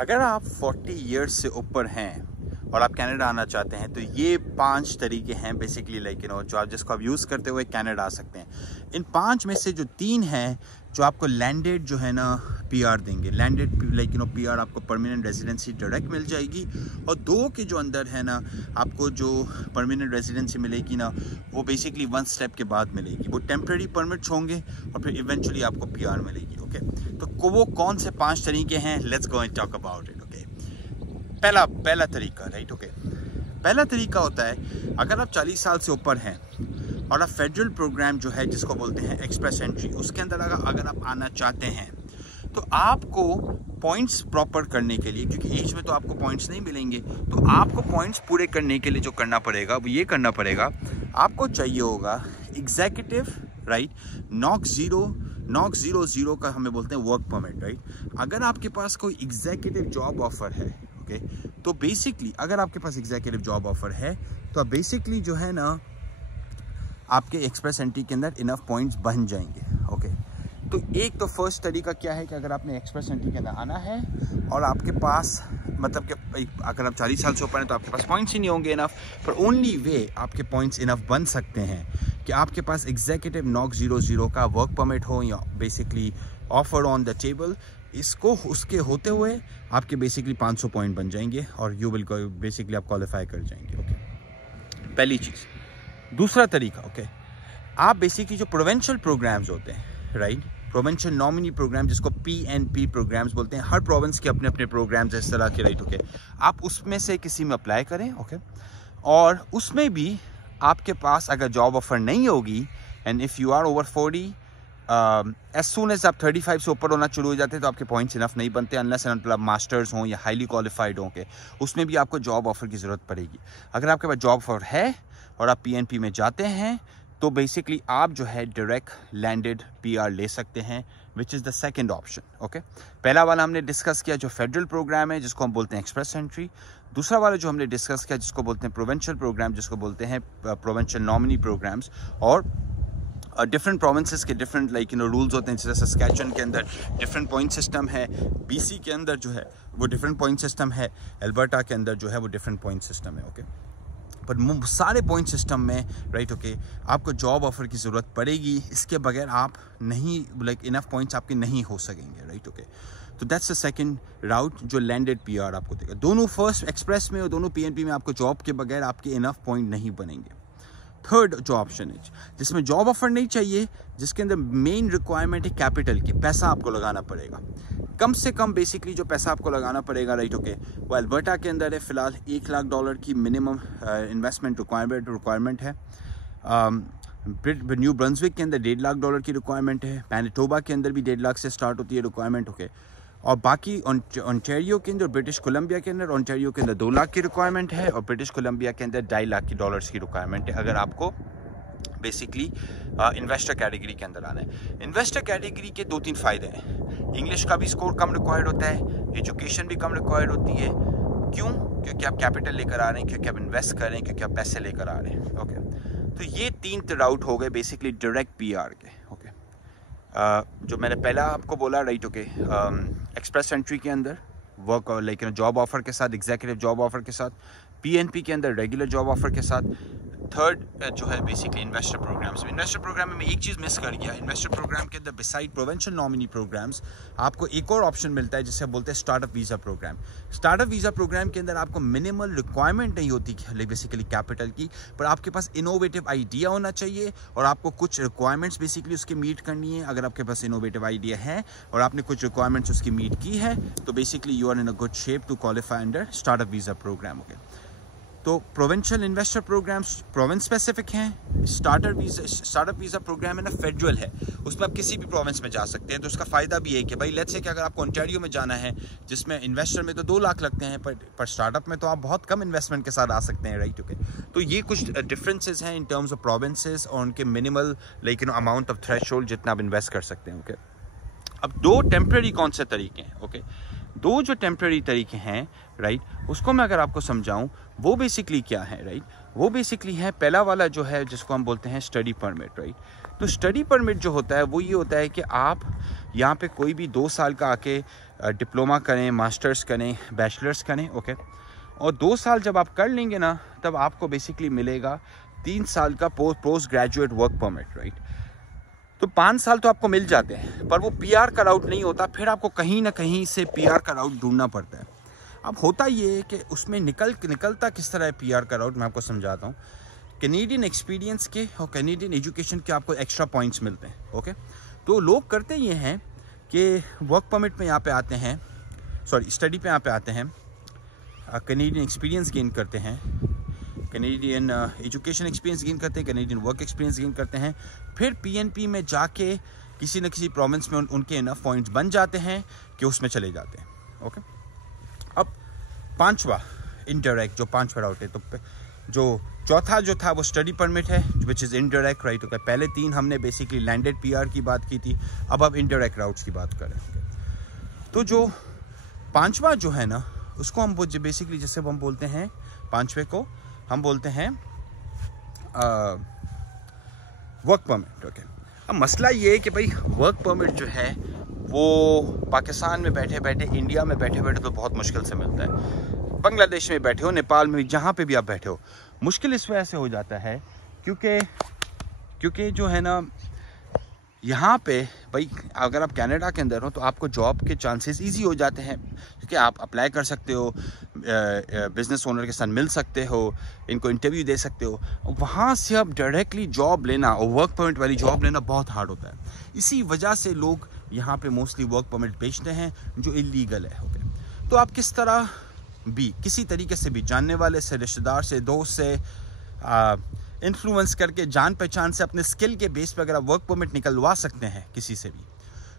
अगर आप 40 ईयर्स से ऊपर हैं और आप कनाडा आना चाहते हैं तो ये 5 तरीके हैं बेसिकली जो आप जिसको आप यूज़ करते हुए कनाडा आ सकते हैं। इन 5 में से जो 3 हैं जो आपको लैंडेड जो है ना पीआर देंगे, लैंडेड पीआर आपको परमानेंट रेजिडेंसी डायरेक्ट मिल जाएगी, और 2 के जो अंदर है ना आपको जो परमानेंट रेजिडेंसी मिलेगी ना वो बेसिकली 1 स्टेप के बाद मिलेगी। वो टेम्प्रेरी परमिट्स होंगे और फिर इवेंचुअली आपको पीआर मिलेगी। ओके, तो वो कौन से 5 तरीके हैं, let's go and talk about it. Okay, पहला तरीका, राइट। ओके, पहला तरीका होता है अगर आप 40 साल से ऊपर हैं और आप फेडरल प्रोग्राम जो है जिसको बोलते हैं एक्सप्रेस एंट्री, उसके अंदर अगर आप आना चाहते हैं तो आपको पॉइंट्स प्रॉपर करने के लिए, क्योंकि एज में तो आपको पॉइंट्स नहीं मिलेंगे, तो आपको पॉइंट्स पूरे करने के लिए जो करना पड़ेगा वो ये करना पड़ेगा, आपको चाहिए होगा एग्जीक्यूटिव, राइट, नॉक 0 का हमें बोलते हैं वर्क परमिट, राइट। अगर आपके पास कोई एग्जीक्यूटिव जॉब ऑफर है, ओके, तो बेसिकली अगर आपके पास एग्जीक्यूटिव जॉब ऑफर है तो बेसिकली जो है ना आपके एक्सप्रेस एंट्री के अंदर इनफ पॉइंट्स बन जाएंगे। ओके, तो एक तो फर्स्ट तरीका क्या है कि अगर आपने एक्सप्रेस एंट्री के अंदर आना है और आपके पास मतलब कि अगर आप 40 साल से ऊपर हैं तो आपके पास पॉइंट्स ही नहीं होंगे इनफ, पर ओनली वे आपके पॉइंट्स इनफ बन सकते हैं कि आपके पास एग्जीक्यूटिव नॉक 0 का वर्क परमिट हो या basically offer on the table, इसको उसके होते हुए आपके बेसिकली 500 पॉइंट बन जाएंगे और यू विल बेसिकली आप क्वालिफाई कर जाएंगे। ओके, पहली चीज़। दूसरा तरीका, ओके, आप बेसिकली जो प्रोविंशियल प्रोग्राम्स होते हैं, राइट, प्रोविंशियल नॉमिनी प्रोग्राम जिसको PNP प्रोग्राम्स बोलते हैं, हर प्रोविंस के अपने अपने प्रोग्राम्स इस तरह के, राइट। ओके, आप उसमें से किसी में अप्लाई करें, ओके, और उसमें भी आपके पास अगर जॉब ऑफर नहीं होगी and if you are over 40 as soon as आप 35 से ऊपर होना शुरू हो जाते हैं तो आपके पॉइंट्स इनफ नहीं बनते अनलेस एंड अनटिल आप मास्टर्स हों या हाईली क्वालिफाइड हों के, उसमें भी आपको जॉब ऑफर की ज़रूरत पड़ेगी। अगर आपके पास जॉब ऑफर है और आप PNP में जाते हैं तो बेसिकली आप जो है डायरेक्ट लैंडेड PR ले सकते हैं, which is the second option. Okay, पहला वाला हमने डिस्कस किया जो फेडरल प्रोग्राम है जिसको हम बोलते हैं एक्सप्रेस एंट्री। दूसरा वाला जो हमने डिस्कस किया जिसको बोलते हैं प्रोविंशियल प्रोग्राम जिसको बोलते हैं प्रोविंशियल नॉमिनी प्रोग्राम्स, और डिफरेंट प्रोविंसेस के डिफरेंट रूल्स होते हैं। जैसे सस्कैचुअन के अंदर डिफरेंट पॉइंट सिस्टम है, BC के अंदर जो है वो डिफरेंट पॉइंट सिस्टम है, एल्बर्टा के अंदर जो है वो डिफरेंट पॉइंट सिस्टम है। ओके, पर सारे पॉइंट सिस्टम में, राइट, ओके, आपको जॉब ऑफर की ज़रूरत पड़ेगी, इसके बगैर आप नहीं इनफ पॉइंट्स आपके नहीं हो सकेंगे, राइट। ओके, तो दैट्स द सेकंड राउट जो लैंडेड PR आपको देगा। दोनों फर्स्ट एक्सप्रेस में और दोनों PNP में आपको जॉब के बगैर आपके इनफ पॉइंट नहीं बनेंगे। थर्ड जो ऑप्शन है जिसमें जॉब ऑफर नहीं चाहिए, जिसके अंदर मेन रिक्वायरमेंट है कैपिटल की, पैसा आपको लगाना पड़ेगा, कम से कम बेसिकली जो पैसा आपको लगाना पड़ेगा, राइट। ओके, वो अल्बर्टा के अंदर है फिलहाल $1 लाख की मिनिमम इन्वेस्टमेंट रिक्वायरमेंट है। न्यू ब्रंसविक के अंदर $1.5 लाख की रिक्वायरमेंट है। मैनिटोबा के अंदर भी 1.5 लाख से स्टार्ट होती है रिक्वायरमेंट। ओके, और बाकी ओंटारियो के अंदर, ब्रिटिश कोलंबिया के अंदर, ओंटारियो के अंदर 2 लाख की रिक्वायरमेंट है और ब्रिटिश कोलंबिया के अंदर $2.5 लाख की रिक्वायरमेंट है अगर आपको बेसिकली इन्वेस्टर कैटेगरी के अंदर आना है। इन्वेस्टर कैटेगरी के 2-3 फ़ायदे हैं। इंग्लिश का भी स्कोर कम रिक्वायर्ड होता है, एजुकेशन भी कम रिक्वायर्ड होती है। क्यों? क्योंकि आप कैपिटल लेकर आ रहे हैं, क्योंकि आप इन्वेस्ट कर रहे हैं, क्योंकि आप पैसे लेकर आ रहे हैं। ओके, तो ये 3 राउट हो गए बेसिकली डायरेक्ट PR के। ओके, जो मैंने पहला आपको बोला, राइट। ओके, एक्सप्रेस एंट्री के अंदर वर्क जॉब ऑफर के साथ, एग्जीक्यूटिव जॉब ऑफर के साथ, PNP के अंदर रेगुलर जॉब ऑफर के साथ। थर्ड जो है basically investor programs. Investor program में मैं एक चीज़ मिस कर गया, इन्वेस्टर प्रोग्राम के अंदर बिसाइड प्रोविंशियल नॉमिनी प्रोग्राम्स आपको एक और ऑप्शन मिलता है जिसे बोलते हैं startup visa program. Startup visa program के अंदर आपको मिनिमल रिक्वायरमेंट नहीं होती बेसिकली कैपिटल की, पर आपके पास इनोवेटिव आइडिया होना चाहिए और आपको कुछ रिक्वायरमेंट्स बेसिकली उसकी मीट करनी है। अगर आपके पास इनोवेटिव आइडिया है और आपने कुछ रिक्वायरमेंट्स उसकी मीट की है तो basically you are in a good shape to qualify under startup visa programme. Okay, तो provincial investor programmes province specific हैं। स्टार्टअप वीज़ा प्रोग्राम है ना फेडरल है, उसमें आप किसी भी प्रोविंस में जा सकते हैं। तो उसका फ़ायदा भी है कि भाई लेट्स से कि अगर आपको ओंटारियो में जाना है जिसमें इन्वेस्टर में तो 2 लाख लगते हैं, पर स्टार्टअप में तो आप बहुत कम इन्वेस्टमेंट के साथ आ सकते हैं, राइट। ओके, तो ये कुछ डिफरेंसेस हैं इन टर्म्स ऑफ प्रोविंसेस और उनके मिनिमल अमाउंट ऑफ थ्रेशोल्ड जितना आप इन्वेस्ट कर सकते हैं। ओके, अब 2 टेम्प्रेरी कौन से तरीके हैं? ओके, 2 जो टेम्प्रेरी तरीके हैं, राइट, उसको मैं अगर आपको समझाऊं वो बेसिकली क्या है, राइट। वो बेसिकली है पहला वाला जो है जिसको हम बोलते हैं स्टडी परमिट, राइट। तो स्टडी परमिट जो होता है वो ये होता है कि आप यहाँ पे कोई भी 2 साल का आके डिप्लोमा करें, मास्टर्स करें, बैचलर्स करें, ओके। और 2 साल जब आप कर लेंगे ना, तब आपको बेसिकली मिलेगा 3 साल का post graduate work permit, right. तो 5 साल तो आपको मिल जाते हैं, पर वो PR का राउट नहीं होता, फिर आपको कहीं ना कहीं से PR का राउट ढूंढना पड़ता है। अब होता ये है कि उसमें निकलता किस तरह है PR का राउट, मैं आपको समझाता हूँ। कैनेडियन एक्सपीरियंस के और कैनेडियन एजुकेशन के आपको एक्स्ट्रा पॉइंट्स मिलते हैं, ओके। तो लोग करते ये हैं कि वर्क परमिट में यहाँ पे आते हैं, स्टडी पे यहाँ पे आते हैं, कैनेडियन एक्सपीरियंस गेन करते हैं, कैनेडियन एजुकेशन एक्सपीरियंस गेन करते हैं, कैनेडियन वर्क एक्सपीरियंस गेन करते हैं, फिर PNP में जाके किसी न किसी प्रोविंस में उनके इनफ पॉइंट्स बन जाते हैं कि उसमें चले जाते हैं, ओके। अब 5वां इनडायरेक्ट, जो 5वां राउट है, तो जो चौथा जो था वो स्टडी परमिट है, which is indirect, right, okay. पहले 3 हमने बेसिकली लैंडेड PR की बात की थी, अब इनडायरेक्ट राउट्स की बात करें, okay। तो जो 5वां जो है ना, उसको हम बेसिकली, जैसे हम बोलते हैं 5वें को हम बोलते हैं वर्क परमिट, ओके। अब मसला ये है कि भाई वर्क परमिट जो है वो पाकिस्तान में बैठे बैठे, इंडिया में बैठे बैठे तो बहुत मुश्किल से मिलता है। बांग्लादेश में बैठे हो, नेपाल में, जहाँ पे भी आप बैठे हो, मुश्किल इस वजह से हो जाता है क्योंकि जो है ना, यहाँ पे भाई अगर आप कनाडा के अंदर हो तो आपको जॉब के चांसेस इजी हो जाते हैं, क्योंकि आप अप्लाई कर सकते हो, बिजनेस ओनर के साथ मिल सकते हो, इनको इंटरव्यू दे सकते हो। वहाँ से अब डायरेक्टली जॉब लेना और वर्क परमिट वाली जॉब लेना बहुत हार्ड होता है। इसी वजह से लोग यहाँ पे मोस्टली वर्क परमिट बेचते हैं, जो इलीगल है, ओके। तो आप किस तरह भी, किसी तरीके से भी, जानने वाले से, रिश्तेदार से, दोस्त से इन्फ्लुएंस करके, जान पहचान से, अपने स्किल के बेस पर अगर आप वर्क परमिट निकलवा सकते हैं किसी से भी,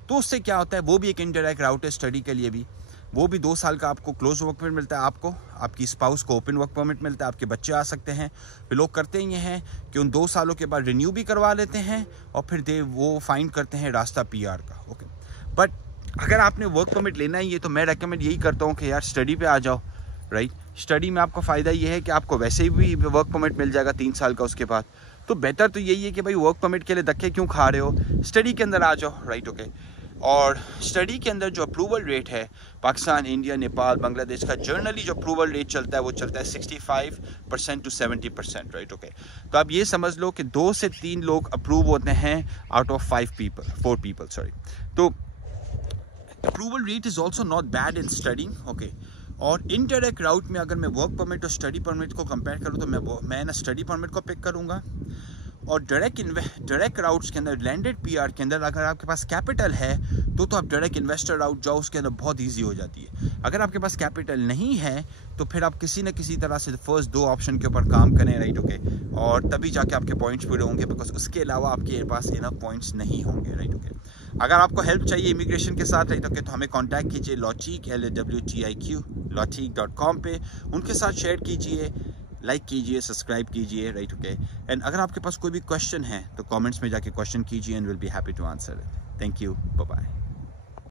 तो उससे क्या होता है, वो भी एक इनडायरेक्ट राउट है स्टडी के लिए भी। वो भी 2 साल का आपको क्लोज वर्क परमिट मिलता है, आपको, आपकी स्पाउस को ओपन वर्क परमिट मिलता है, आपके बच्चे आ सकते हैं। फिर लोग करते ये हैं कि उन 2 सालों के बाद रिन्यू भी करवा लेते हैं और फिर वो फाइंड करते हैं रास्ता PR का, ओके। बट अगर आपने वर्क परमिट लेना ही है तो मैं रेकमेंड यही करता हूँ कि यार स्टडी पे आ जाओ, राइट। स्टडी में आपका फ़ायदा ये है कि आपको वैसे भी वर्क परमिट मिल जाएगा 3 साल का उसके बाद। तो बेहतर तो यही है कि भाई वर्क परमिट के लिए धक्के क्यों खा रहे हो, स्टडी के अंदर आ जाओ, राइट, ओके। और स्टडी के अंदर जो अप्रूवल रेट है, पाकिस्तान, इंडिया, नेपाल, बांग्लादेश का जनरली जो अप्रूवल रेट चलता है वो चलता है 65% to 70%, राइट, ओके। तो आप ये समझ लो कि 2 से 3 लोग अप्रूव होते हैं आउट ऑफ 4 पीपल, सॉरी। तो approval rate is also not bad in studying, okay. और इनडायरेक्ट राउट में अगर मैं वर्क परमिट और स्टडी परमिट को कंपेयर करूँ तो मैं ना स्टडी परमिट को पिक करूँगा। और डायरेक्ट राउट्स के अंदर, लैंडेड PR के अंदर, अगर आपके पास कैपिटल है तो आप डायरेक्ट इन्वेस्टर राउट जाओ, उसके अंदर बहुत इजी हो जाती है। अगर आपके पास कैपिटल नहीं है तो फिर आप किसी न किसी तरह से फर्स्ट 2 ऑप्शन के ऊपर काम करें, राइट, ओके। और तभी जाके आपके पॉइंट्स पूरे होंगे, बिकॉज उसके अलावा आपके पास इनफ पॉइंट्स नहीं होंगे, राइट, ओके। अगर आपको हेल्प चाहिए इमिग्रेशन के साथ, राइट, ओके, तो हमें कॉन्टैक्ट कीजिए लॉचिक, LAWTIQ logic.com पे, उनके साथ शेयर कीजिए, लाइक कीजिए, सब्सक्राइब कीजिए, राइट, ओके। एंड अगर आपके पास कोई भी क्वेश्चन है तो कमेंट्स में जाके क्वेश्चन कीजिए, and will be happy to answer it. Thank you, bye bye.